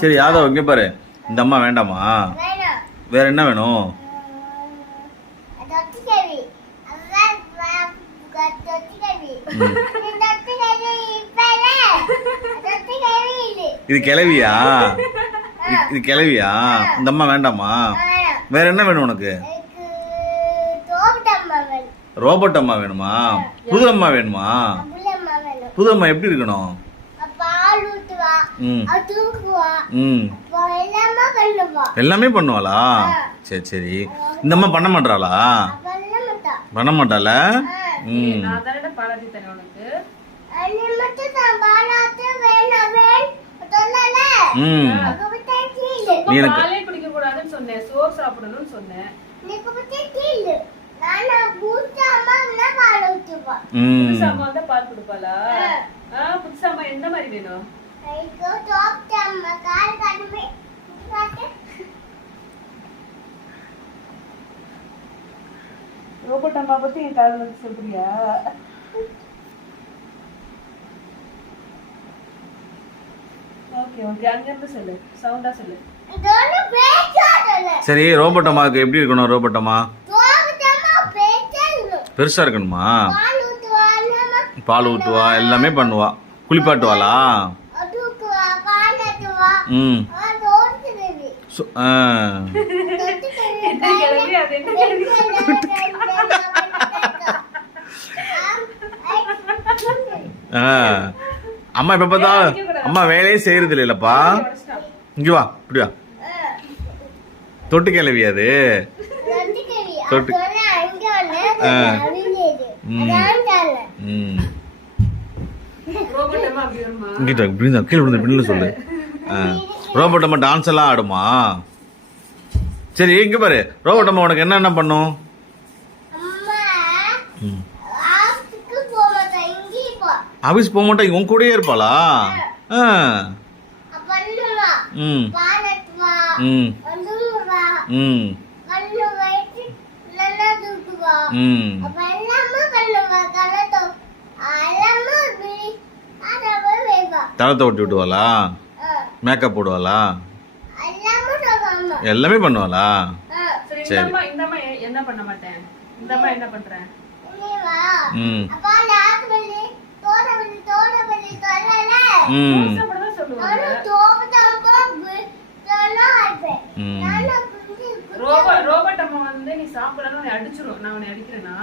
சரி யாதவ் இங்க பாரு, இந்த அம்மா வேண்டாமா? வேற என்ன வேணும்? இது கிளவியா? இது கிளவியா? இந்த அம்மா வேண்டாமா? வேற என்ன வேணும் உனக்கு? ரோபோட் அம்மா வேணுமா? புது அம்மா வேணுமா? புது அம்மா எப்படி இருக்கணும்? எல்லாமே பண்ணுவாளா? சரி சரி. இந்த அம்மா பண்ண மாட்டாளா? பண்ண மாட்டாள? நீ எனக்கு பாலே குடிக்க கூடாதுன்னு சொன்னேன், சோறு சாப்பிடணும்னு சொன்னேன். புதுசாமா தான் பால் குடுப்பாளா? புதுசாமா எந்த மாதிரி வேணும்? ரோபோட் அம்மா பத்தி என் காதுல வந்து சொல்றியா? ஓகே ஓகே, அங்க இருந்து சொல்லு, சவுண்டா சொல்லு. சரி, ரோபோட் அம்மாவுக்கு எப்படி இருக்கணும்? ரோபோட் அம்மா பெருசா இருக்கணுமா? பால் ஊத்துவா, எல்லாமே பண்ணுவா. குளிப்பாட்டுவாளா? ம். அம்மா இப்ப பார்த்தா அம்மா வேலையே செய்யறது இல்லப்பா. இங்க வா, இப்படி வா. தொட்டு கிளவி அது. தொட்டு கீழே விழுந்து சொல்லு. ரோபோட் அம்மா டான்ஸ் எல்லாம் ஆடுமா? சரி இங்க பாரு, ரோபோட் அம்மா உனக்கு என்ன பண்ணும்? ஆபீஸ் போக மாட்டா, உன் கூடயே இருப்பாளா? தளத்தை ஒட்டி விட்டுவாளா? மேக்கப் போடுவாளா? எல்லாமே பண்ணுவாளா? சரி, இந்த அம்மா என்ன பண்ண மாட்டேன்? இந்த அம்மா என்ன பண்றேன்? ரோபோட் அம்மா வந்து நீ சாப்பிடணும், அடிச்சிரும். நான் உன்னை அடிக்கிறேனா?